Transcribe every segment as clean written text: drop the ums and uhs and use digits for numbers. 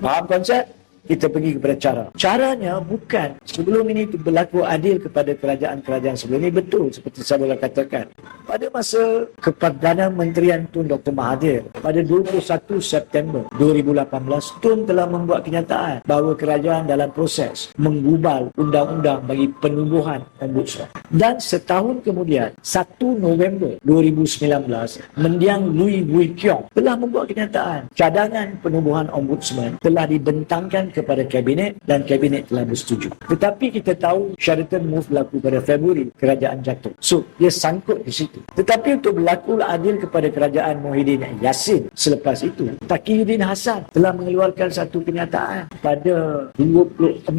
Faham konsep? Kita pergi kepada cara. Caranya bukan sebelum ini berlaku adil kepada kerajaan-kerajaan sebelum ini, betul seperti saya boleh katakan. Pada masa Perdana Menterian Tun Dr. Mahathir pada 21 September 2018, Tun telah membuat kenyataan bahawa kerajaan dalam proses menggubal undang-undang bagi penubuhan ombudsman. Dan setahun kemudian, 1 November 2019, Mendiang Lui Wui Kiong telah membuat kenyataan cadangan penubuhan ombudsman telah dibentangkan kepada Kabinet dan Kabinet telah bersetuju. Tetapi kita tahu Sheraton Move berlaku pada Februari, kerajaan jatuh. So, dia sangkut di situ. Tetapi untuk berlaku adil kepada kerajaan Muhyiddin Yassin selepas itu, Taqiyuddin Hasan telah mengeluarkan satu kenyataan pada 24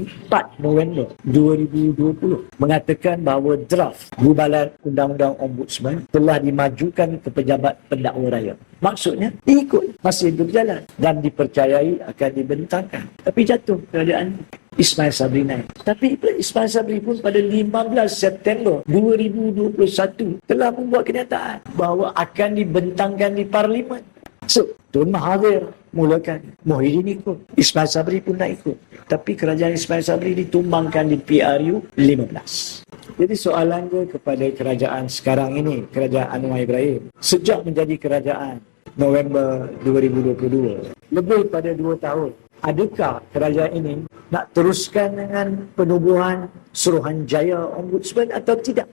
November 2020 mengatakan bahawa draft gubalan Undang-Undang Ombudsman telah dimajukan ke pejabat pendakwa raya. Maksudnya, diikut, masih berjalan dan dipercayai akan dibentangkan. Tapi jatuh kerajaan Ismail Sabri naik. Tapi Ismail Sabri pun pada 15 September 2021 telah membuat kenyataan bahawa akan dibentangkan di Parlimen. So, Tun Mahathir mulakan, Muhyiddin ikut, Ismail Sabri pun nak ikut. Tapi kerajaan Ismail Sabri ditumbangkan di PRU 15. Jadi soalannya kepada kerajaan sekarang ini, kerajaan Anwar Ibrahim, sejak menjadi kerajaan November 2022, lebih pada 2 tahun, adakah kerajaan ini nak teruskan dengan penubuhan Suruhanjaya Ombudsman atau tidak?